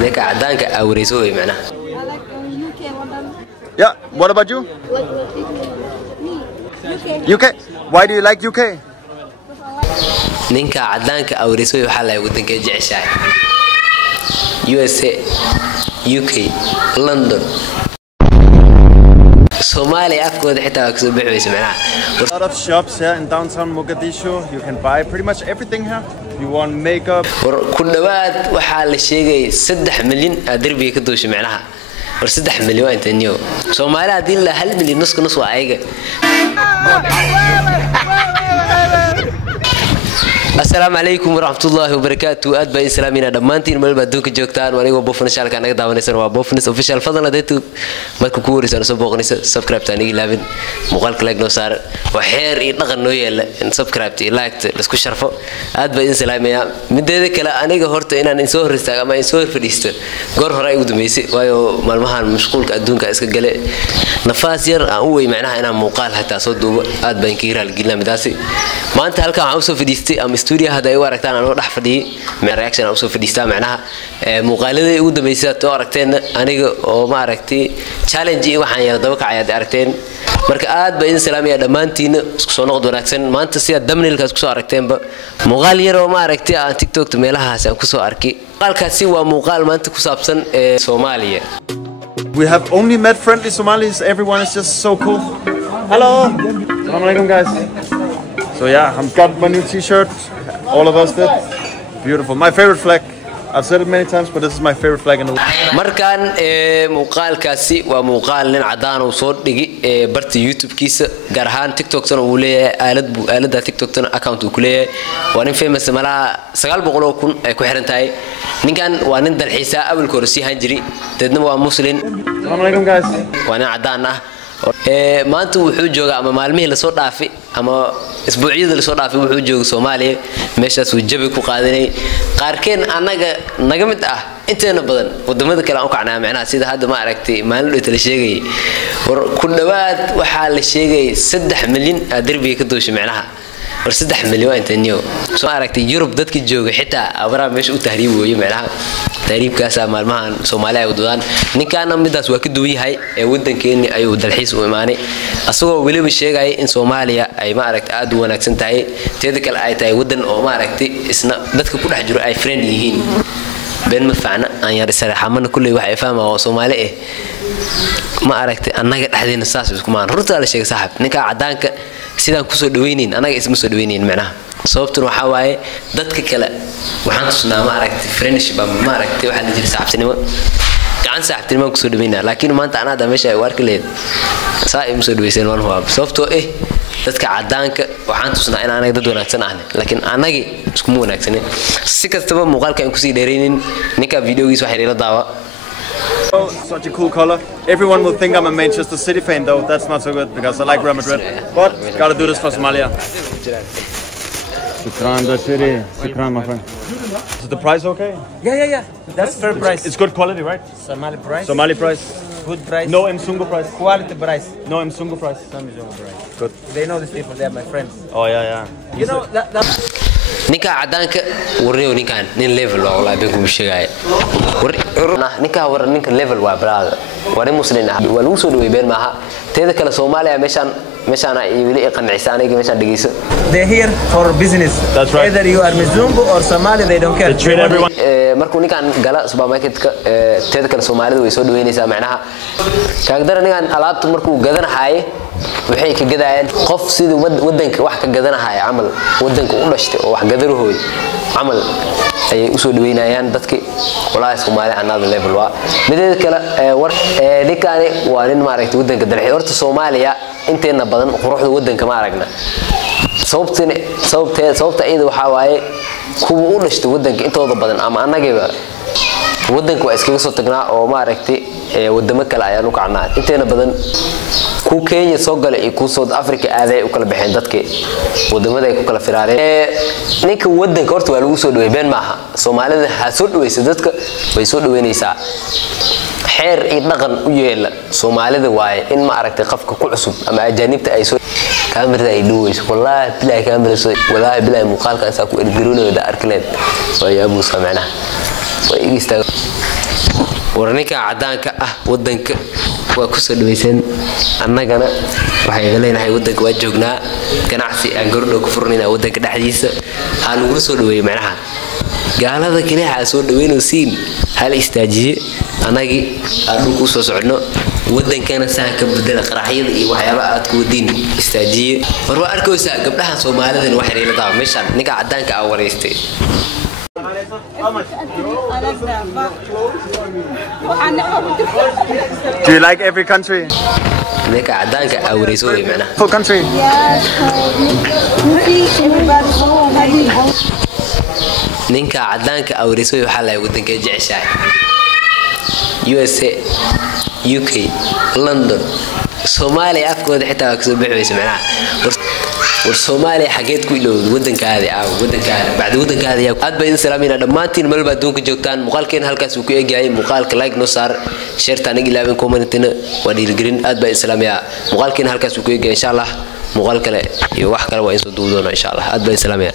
ninka cadaanka awreyso way macnaha. UK London. Yeah, what about you? Me. UK. UK? Why do you like UK? ninka cadaanka awreyso waxa la wadanka jeceshahay. USA, UK, London. Somalia afkooda xitaa ka soo bixiyay macnaha. A lot of shops here in downtown Mogadishu. You can buy pretty much everything here. You want makeup. ku dhawaad waxa la sheegay 3 milyan darbiga ka dooshay macnaha. war 3 milyan inta niyo. Soomaaliya hadii la 1 milyan nus waa ayaga. السلام عليكم ورحمة الله وبركاته. أدب إسلامنا دمانتين مال بدوك جوكتان وأنا بوفن شالك أنا قدام نسر وبوفن أوفيشال فضل ديتو ما كوكوري سأنا سبوق نسر سبسكرايب تاني لابن مقالك لايك نوصار وحير نغن نويل إن سبسكرايب تي لايك لسكو شرفه. أدب إسلامنا من ذلك لا أنا جهرت إن إنسور رستاق أما إنسور فريست جور هراي ودميسي ويو مالمهان مشغول كأدون كأسك جل نفاسير هو معناها أنا مقال حتى صدق أدب إنكير الجيل مداسي ما أنت هلك عاوز فريستي أم استوريا هذا يواركتان أنا راح فدي مع رياكشن أو سوف فدي معناها مقالة يود بيسات أركتين أنا وما أركتي challenge وحنا يردوك عياد أركتين مركاد بين سلامي هذا ما أنتين سكسونق دونكسن ما أنت سيا دمني الكسكسو أركتين مقال وما أركتي عن تيك توك تميلها سكسو أركي قال كسي ومقال ما أنت كسابسن سوماليا. We have only met friendly Somalis. Everyone is just so cool. Hello. Assalamualaikum guys. So yeah, I've got my new t-shirt. All of us did. Beautiful. My favorite flag. I've said it many times, but this is my favorite flag in the world. markaan muuqaalkaasi waa muuqaal nin cadaan oo soo dhigay barta YouTube kiisa gaar ahaan TikTok tan uu leeyahay aalada TikTok tan account uu ku leeyahay waa nin famous malaha 900,000 ay ku xiran tahay ninkan waa nin dalxiisa awal korsi han jiri dadna waa muslim. Assalamu alaikum guys. waa nin cadaan ah maanta wuxuu joogaa ama maalmihii la soo dhaafay ama isbuucyada la soo dhaafay wuxuu joogaa Soomaaliya meeshaas uu jabi ku qaadanay qaarkeen anaga naga mid ah inteena badan wadamada kale aan u kacnaa macnaha sida hadda ma aragtay maalin dheer la sheegay war ku dhawaad waxa la sheegay 3 milyan darbiga ka dooshay macnaha war 3 milyan inta niyo soo aragtay Europe dadkii jooga xitaa abraa meesha u tahriib weeye macnaha taariibkaas maalmahan Soomaaliya ay wadaan ninkaana midaas waa ka duwan yahay wadankeena ayuu dalxiis u imaanay asagoo waliba sheegay in Soomaaliya ay ma aragtay aad u wanaagsan tahay teeda kale ay tahay wadan oo ma aragtay isna dadka ku dhex jiro ay friend yihiin been ma faana aan yar saraxamana kulli wax ay fahmaa oo Soomaali ah ma aragtay annaga dhaxdeena saas isku maan runta la sheegay saaxib ninka cadaanka sidaan ku soo dhaweyneen anaga isma soo dhaweyneen macnaha sababtu waxa waaye dadka kale waxaan tusnaa ma aragtay friendship ma aragtay waxa la jira saaxiibtinimo gacan saaxiibtinimo ku soo dhaweynaa laakiin maanta anaada meesha ay warka leed saaxiib soo dhaweyseen waan huwa sababtoo dadka cadaanka waxaan tusnaa in anaga dad wanaagsan ahne laakiin anagi isku ma wanaagsanin si kastaba muuqaalka in ku sii dheereynin ninka videogiisa waxa ila daawa. Oh, such a cool color. Everyone will think I'm a Manchester City fan though. That's not so good because I like Real Madrid. But gotta do this for Somalia. Shukran, my friend. Is the price okay? Yeah. That's fair price. It's good quality, right? Somali price. Somali price. Good price. No Msungu price. Quality price. No Msungu price. Good. They know these people. They're my friends. Oh yeah. You know that. ninka cadaanka warreeyo ninkan nin level waa walaal been ku sheegay ninka war ninka level waa brother war muslim ah waa lagu soo dhaweey been maaha teeda kale Soomaaliya meeshaan ay wili qanacsan ay meeshaan dhigeyso. They're here for business. That's right. Either you are Mzungu or Somali, they don't care. They treat everyone. markuu ninkan gala supermarket-ka teeda kale Soomaalida way soo dhaweynaysaa macnaha kaagdara ninkan alaabtu markuu gadanahay waxay ka gadayaan qof sidii wadanka wax ka gadanahay amal wadanka u dhashtay oo wax gadarahooy amal ay u soo dhaweynayaan dadkii walaal Soomaali another level waa mideeda kale war ninkaani waa nin ma aragtay wadanka dalxiis horta Soomaaliya inteena badan quruxda wadanka ma aragna sababta ayada waxa waaye kuwa u dhashtay wadanka intooda badan ama anagaba wadanka waa iskaga soo tagnaa oo ma aragtay wadamo kale ayaan u kacnaa inteena badan ku Kenya soo galay iyo ku South Africa aaday u kala baxeen dadkii wadamada ay ku kala firaareen ninka wadanka horta waa lagu soo dhaweey been maaha Soomaalida ha soo dhaweeyso dadka way soo dhaweynaysaa xeer iyo dhaqan u yeela Soomaalida waaye in ma aragtay qofka ku cusub ama ajaanibta ay soo kaamirada ay dhaweyso wallahi bilaa kaamirada wallahi bilaa muuqaalka asaa ku ergaroonayda arkineed way abu samacna ويستاغ ورنيكا عدانك ودنك waa ku soo dhaweysan annagana waxay galeenahay wadanka waa joognaa ganacsi aan gordho ku furnayna wadanka dhaxdiisa aan ugu soo dhaweeyay macnaha gaalada kaliya soo dhaweeyno siin hal istaajiye anagi aan ku soo socodno wadankana saan ka bedela qaraxyada iyo waxyaaba aad ku wadin istaajiye war waa arkaysa gabdhaha Soomaaliyeed wax reelada meeshan ninka cadaanka ah wareystay Do you like every country? Neka عدانك أوريسو يمنا. Full country. Yes, everybody so happy. Ninka عدانك أوريسو يحلا يودنك جعشاي. USA, UK, London, Somalia أفكود حتى أكسب بحويس معنا. والصومالي حاجات كله ودنك هذه ودنك هذا بعد ودنك هذه أد بين سلامين هذا ما تين ملبا دونك جوكتان مقال كين هالكاس وكي جاي مقال كلايك نصار شير تاني جلا بين كومنتنا ودير جرين أد بين سلاميا مقال كين هالكاس وكي جاي إن شاء الله مقال كلا يوحك لو إنسو دودونا إن شاء الله أد بين سلاميا